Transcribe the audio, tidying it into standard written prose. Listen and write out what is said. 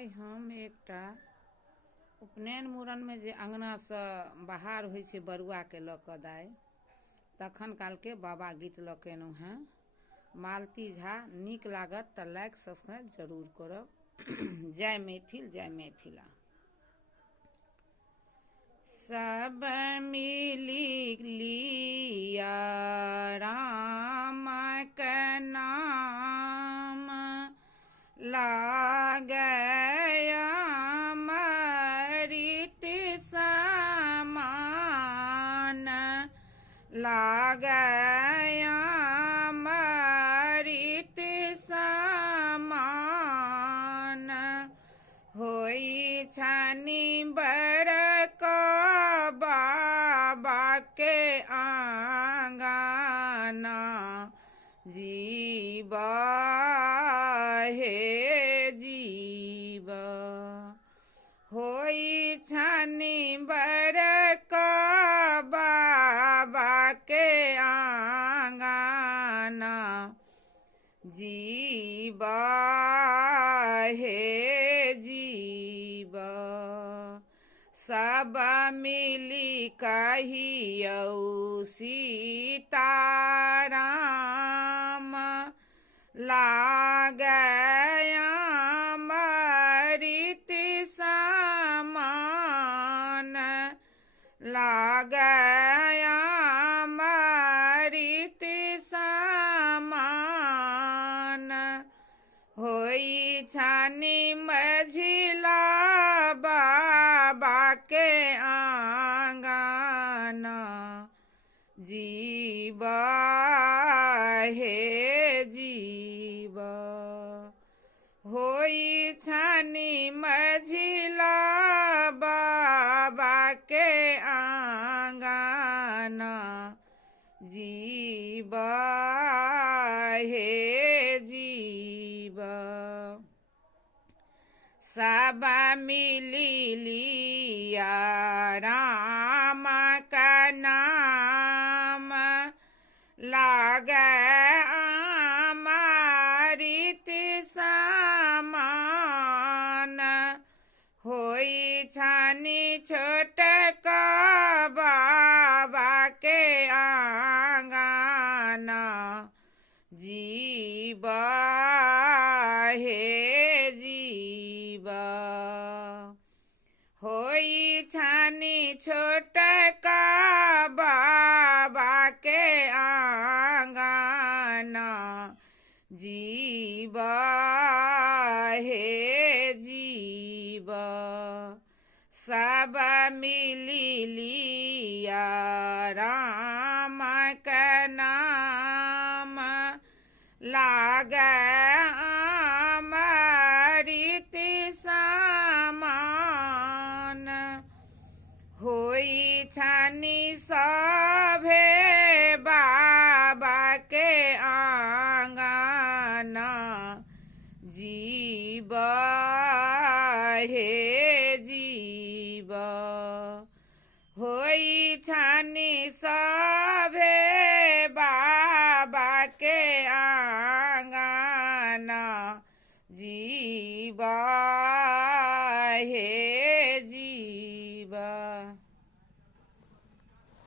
आइ हम एकटा उपनयन मूड़न में जे अंगना से बाहर होइ छै बरुआ के लऽ कऽ दाइ, तखन काल के बाबा गीत लऽ के एलहुँ हैं। मालती झा। नीक लागत तऽ लाइक सब्सक्राइब जरूर करब। जय मैथिल, जय मिथिला। सब मिली लिया राम के नाम, लागे अमृत समान, लागे अमृत समान। होई छनि बड़क बाबा के आंगना, जीव हे जीव। होई छनि बड़क बाबा के आंगना, जीव हे जीव। सब मिली कहियौ सीताराम, लागे अमृत समान, लागे अमृत समान। होई छनि मझिला बाबा के आंगना, जीव हे जीव। होई छनि मझिला बाबा के आंगना, जीव हे जीव। सब मिली लिया राम का नाम, लागे अमृत समान। होई छनि छोटक बाबा के आंगना, जीव हे जीव। होई छनि छोटक बाबा के आंगना, जीव हे जीव। सब मिली लिया राम के नाम, लागे अमृत समान। होई छनि सभे बाबा के आंगना, जीव हे जीव। होई छनि सभे बाबा के आंगना, जीव